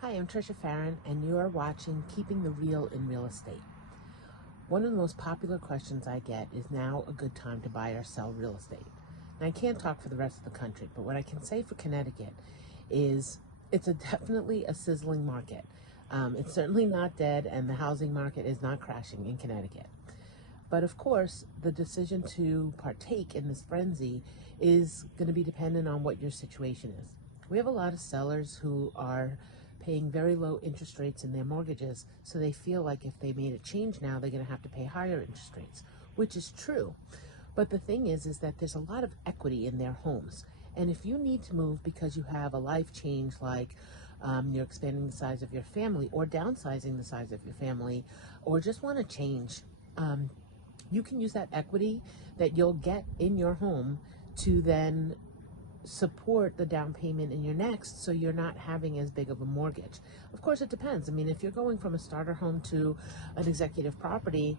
Hi, I'm Trisha Farron, and you are watching Keeping the Real in Real Estate. One of the most popular questions I get is now a good time to buy or sell real estate. And I can't talk for the rest of the country, but what I can say for Connecticut is it's definitely a sizzling market. It's certainly not dead, and the housing market is not crashing in Connecticut. But of course, the decision to partake in this frenzy is going to be dependent on what your situation is. We have a lot of sellers who are paying very low interest rates in their mortgages, so they feel like if they made a change now, they're going to have to pay higher interest rates, which is true. But the thing is that there's a lot of equity in their homes. And if you need to move because you have a life change, like you're expanding the size of your family or downsizing the size of your family, or just want to change, you can use that equity that you'll get in your home to then support the down payment in your next, so you're not having as big of a mortgage. Of course, it depends. I mean, if you're going from a starter home to an executive property,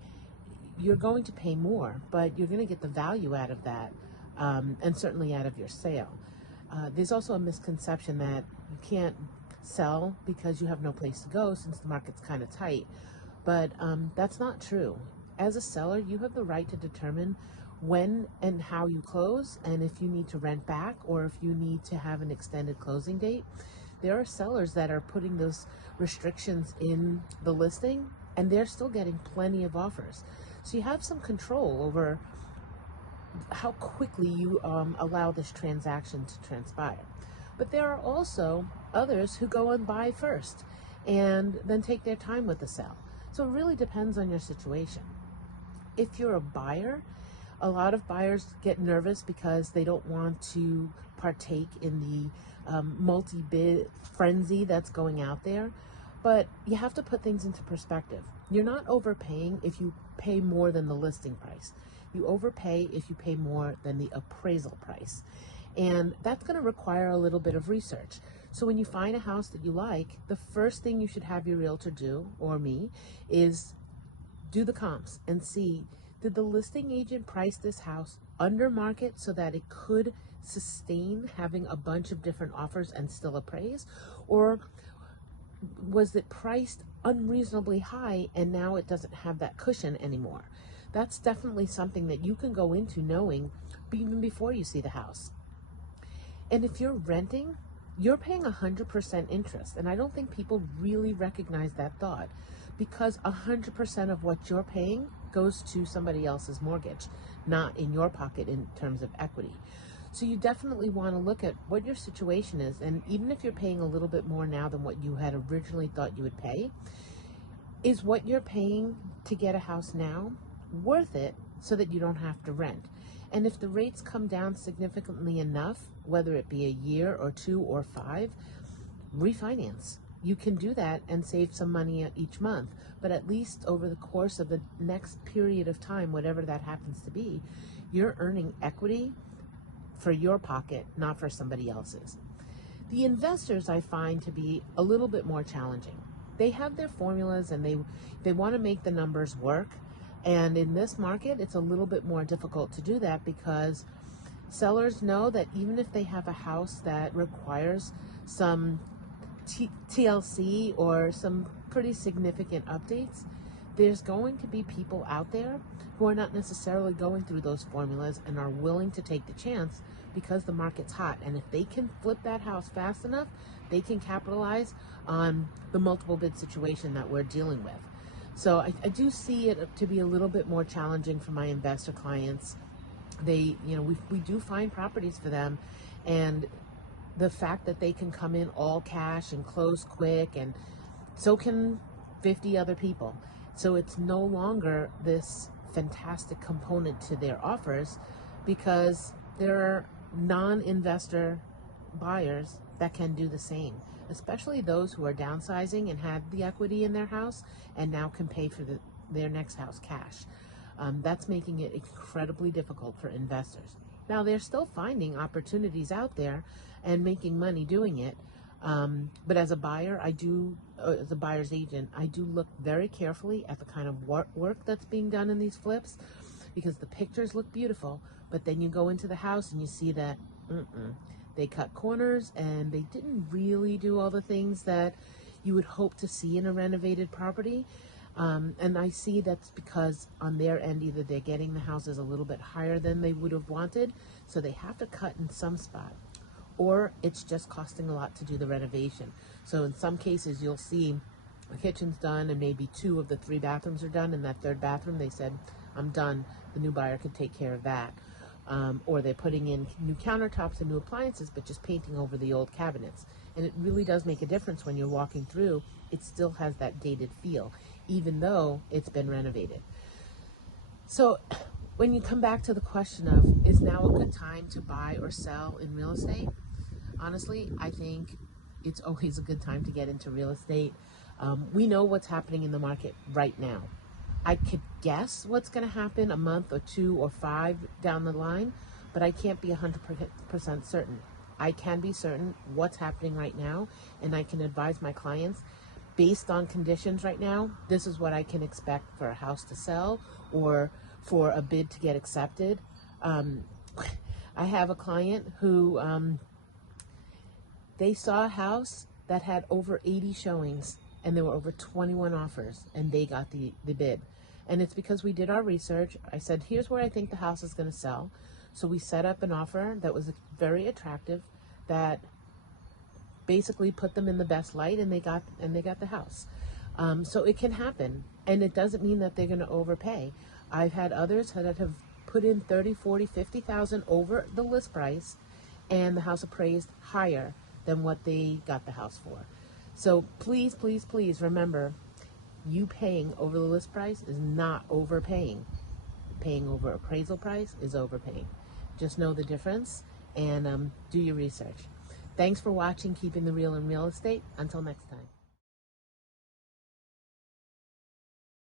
you're going to pay more, but you're going to get the value out of that, and certainly out of your sale. There's also a misconception that you can't sell because you have no place to go since the market's kind of tight, but that's not true. As a seller, you have the right to determine when and how you close, and if you need to rent back or if you need to have an extended closing date. There are sellers that are putting those restrictions in the listing, and they're still getting plenty of offers. So you have some control over how quickly you allow this transaction to transpire. But there are also others who go and buy first and then take their time with the sale. So it really depends on your situation. If you're a buyer, a lot of buyers get nervous because they don't want to partake in the multi-bid frenzy that's going out there. But you have to put things into perspective. You're not overpaying if you pay more than the listing price. You overpay if you pay more than the appraisal price. And that's going to require a little bit of research. So when you find a house that you like, the first thing you should have your realtor do, or me, is do the comps and see, did the listing agent price this house under market so that it could sustain having a bunch of different offers and still appraise? Or was it priced unreasonably high and now it doesn't have that cushion anymore? That's definitely something that you can go into knowing even before you see the house. And if you're renting, you're paying 100% interest. And I don't think people really recognize that thought, because 100% of what you're paying goes to somebody else's mortgage, not in your pocket in terms of equity. So you definitely want to look at what your situation is. And even if you're paying a little bit more now than what you had originally thought you would pay, is what you're paying to get a house now worth it so that you don't have to rent? And if the rates come down significantly enough, whether it be a year or 2 or 5, refinance. You can do that and save some money each month, but at least over the course of the next period of time, whatever that happens to be, you're earning equity for your pocket, not for somebody else's. The investors I find to be a little bit more challenging. They have their formulas and they want to make the numbers work. And in this market, it's a little bit more difficult to do that, because sellers know that even if they have a house that requires some TLC or some pretty significant updates, there's going to be people out there who are not necessarily going through those formulas and are willing to take the chance because the market's hot. And if they can flip that house fast enough, they can capitalize on the multiple bid situation that we're dealing with. So I do see it to be a little bit more challenging for my investor clients. We do find properties for them, and the fact that they can come in all cash and close quick, and so can 50 other people. So it's no longer this fantastic component to their offers, because there are non-investor buyers that can do the same, especially those who are downsizing and had the equity in their house and now can pay for their next house cash. That's making it incredibly difficult for investors. Now, they're still finding opportunities out there and making money doing it. But as a buyer, as a buyer's agent, I do look very carefully at the kind of work that's being done in these flips, because the pictures look beautiful, but then you go into the house and you see that they cut corners and they didn't really do all the things that you would hope to see in a renovated property. And I see that's because on their end, either they're getting the houses a little bit higher than they would have wanted, so they have to cut in some spot, or it's just costing a lot to do the renovation. So in some cases, you'll see a kitchen's done and maybe 2 of the 3 bathrooms are done, and that 3rd bathroom, they said, I'm done. The new buyer can take care of that. Or they're putting in new countertops and new appliances, but just painting over the old cabinets. And it really does make a difference when you're walking through. It still has that dated feel, even though it's been renovated. So when you come back to the question of, is now a good time to buy or sell in real estate? Honestly, I think it's always a good time to get into real estate. We know what's happening in the market right now. I could guess what's going to happen a month or 2 or 5 down the line, but I can't be 100% certain. I can be certain what's happening right now, and I can advise my clients based on conditions right now. This is what I can expect for a house to sell or for a bid to get accepted. I have a client who they saw a house that had over 80 showings, and there were over 21 offers, and they got the bid. And it's because we did our research. I said, here's where I think the house is going to sell. So we set up an offer that was very attractive, that basically put them in the best light, and they got the house. So it can happen, and it doesn't mean that they're going to overpay. I've had others that have put in 30, 40, 50,000 over the list price, and the house appraised higher than what they got the house for. So please, please, please remember, you paying over the list price is not overpaying. Paying over appraisal price is overpaying. Just know the difference, and do your research. Thanks for watching Keeping the Real in Real Estate. Until next time.